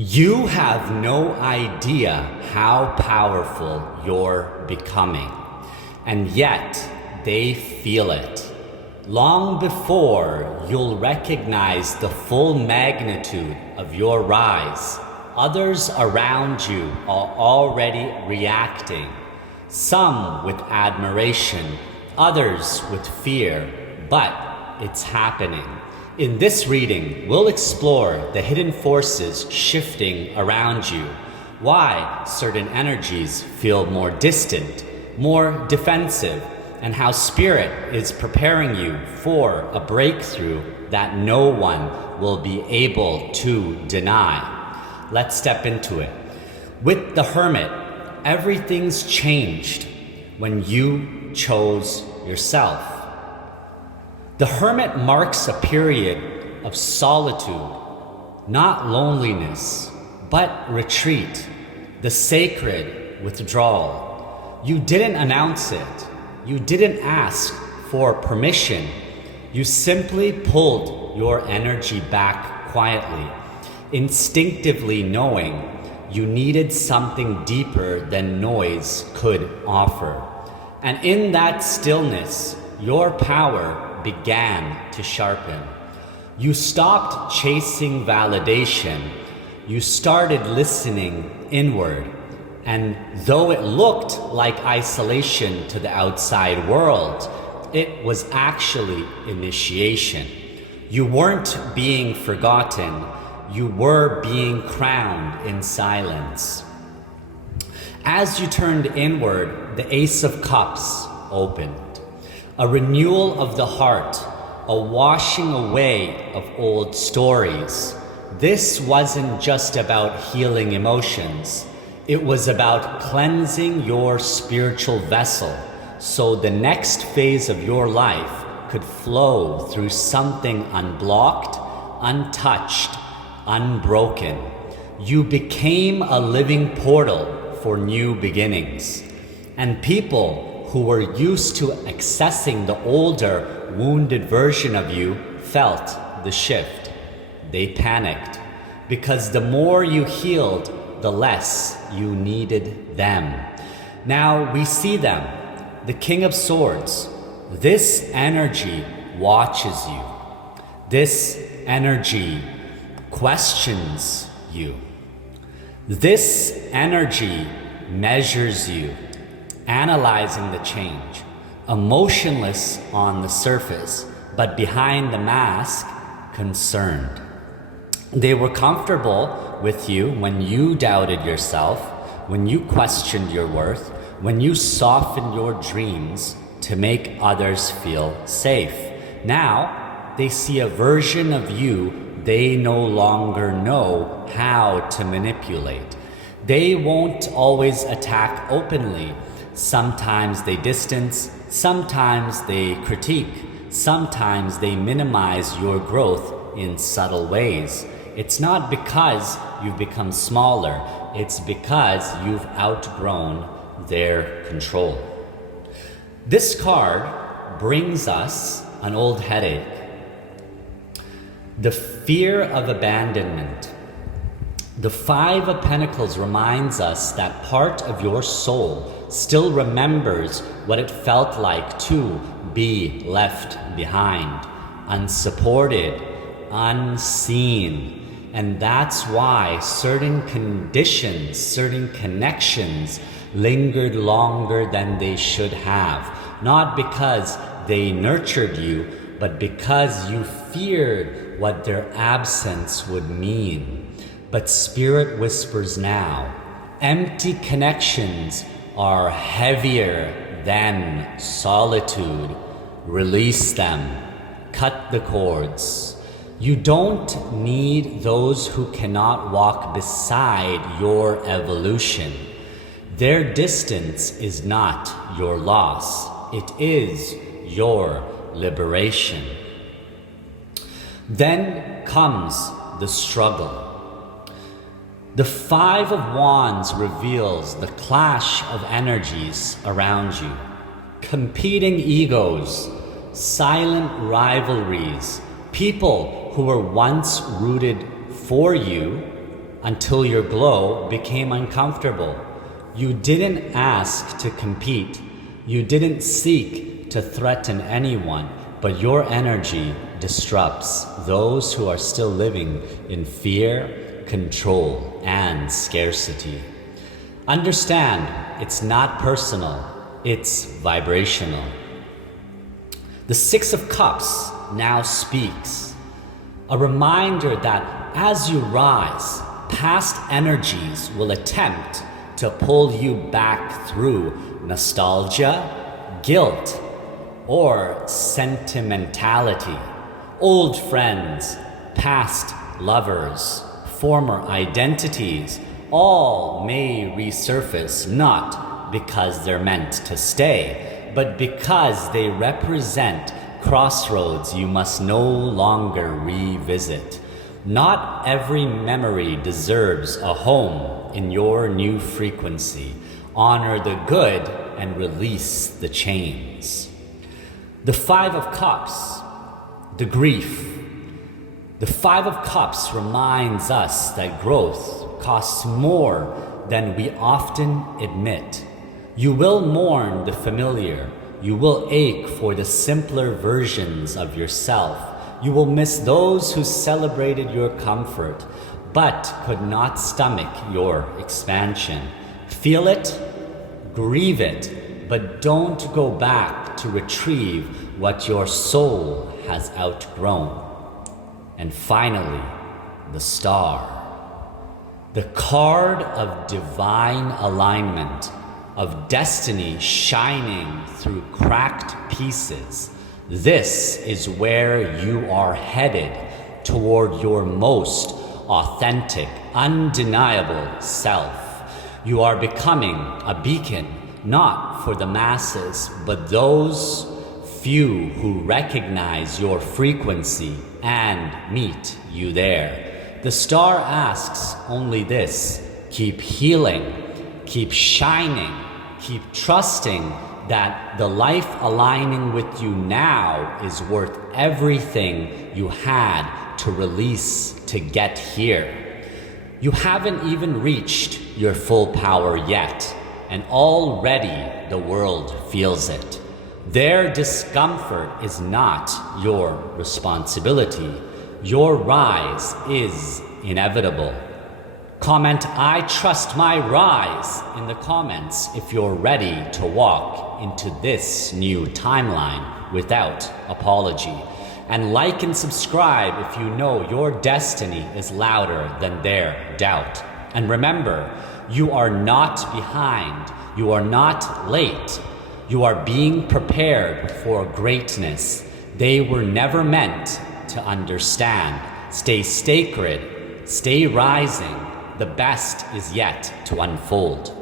You have no idea how powerful you're becoming, and yet they feel it. Long before you'll recognize the full magnitude of your rise, others around you are already reacting, some with admiration, others with fear, but it's happening. In this reading, we'll explore the hidden forces shifting around you, why certain energies feel more distant, more defensive, and how Spirit is preparing you for a breakthrough that no one will be able to deny. Let's step into it. With the Hermit, everything's changed when you chose yourself. The Hermit marks a period of solitude, not loneliness, but retreat, the sacred withdrawal. You didn't announce it. You didn't ask for permission. You simply pulled your energy back quietly, instinctively knowing you needed something deeper than noise could offer. And in that stillness, your power began to sharpen. You stopped chasing validation. You started listening inward. And though it looked like isolation to the outside world, it was actually initiation. You weren't being forgotten. You were being crowned in silence. As you turned inward, the Ace of Cups opened. A renewal of the heart, a washing away of old stories. This wasn't just about healing emotions. It was about cleansing your spiritual vessel so the next phase of your life could flow through something unblocked, untouched, unbroken. You became a living portal for new beginnings. And people who were used to accessing the older, wounded version of you felt the shift. They panicked because the more you healed, the less you needed them. Now we see them, the King of Swords. This energy watches you. This energy questions you. This energy measures you, analyzing the change, emotionless on the surface, but behind the mask, concerned. They were comfortable with you when you doubted yourself, when you questioned your worth, when you softened your dreams to make others feel safe. Now, they see a version of you they no longer know how to manipulate. They won't always attack openly. Sometimes they distance, sometimes they critique, sometimes they minimize your growth in subtle ways. It's not because you've become smaller, it's because you've outgrown their control. This card brings us an old headache. The fear of abandonment. The Five of Pentacles reminds us that part of your soul still remembers what it felt like to be left behind, unsupported, unseen. And that's why certain conditions, certain connections lingered longer than they should have. Not because they nurtured you, but because you feared what their absence would mean. But Spirit whispers now, empty connections are heavier than solitude. Release them. Cut the cords. You don't need those who cannot walk beside your evolution. Their distance is not your loss. It is your liberation. Then comes the struggle. The Five of Wands reveals the clash of energies around you. Competing egos, silent rivalries, people who were once rooted for you until your glow became uncomfortable. You didn't ask to compete. You didn't seek to threaten anyone, but your energy disrupts those who are still living in fear, control, and scarcity. Understand, it's not personal, it's vibrational. The Six of Cups now speaks, a reminder that as you rise, past energies will attempt to pull you back through nostalgia, guilt, or sentimentality. Old friends, past lovers, former identities, all may resurface not because they're meant to stay, but because they represent crossroads you must no longer revisit. Not every memory deserves a home in your new frequency. Honor the good and release the chains. The Five of Cups, the grief. The Five of Cups reminds us that growth costs more than we often admit. You will mourn the familiar. You will ache for the simpler versions of yourself. You will miss those who celebrated your comfort, but could not stomach your expansion. Feel it, grieve it, but don't go back to retrieve what your soul has outgrown. And finally, the Star. The card of divine alignment, of destiny shining through cracked pieces. This is where you are headed, toward your most authentic, undeniable self. You are becoming a beacon, not for the masses, but those few who recognize your frequency and meet you there. The Star asks only this: keep healing, keep shining, keep trusting that the life aligning with you now is worth everything you had to release to get here. You haven't even reached your full power yet, and already the world feels it. Their discomfort is not your responsibility. Your rise is inevitable. Comment "I trust my rise" in the comments if you're ready to walk into this new timeline without apology. And like and subscribe if you know your destiny is louder than their doubt. And remember, you are not behind. You are not late. You are being prepared for greatness. They were never meant to understand. Stay sacred. Stay rising. The best is yet to unfold.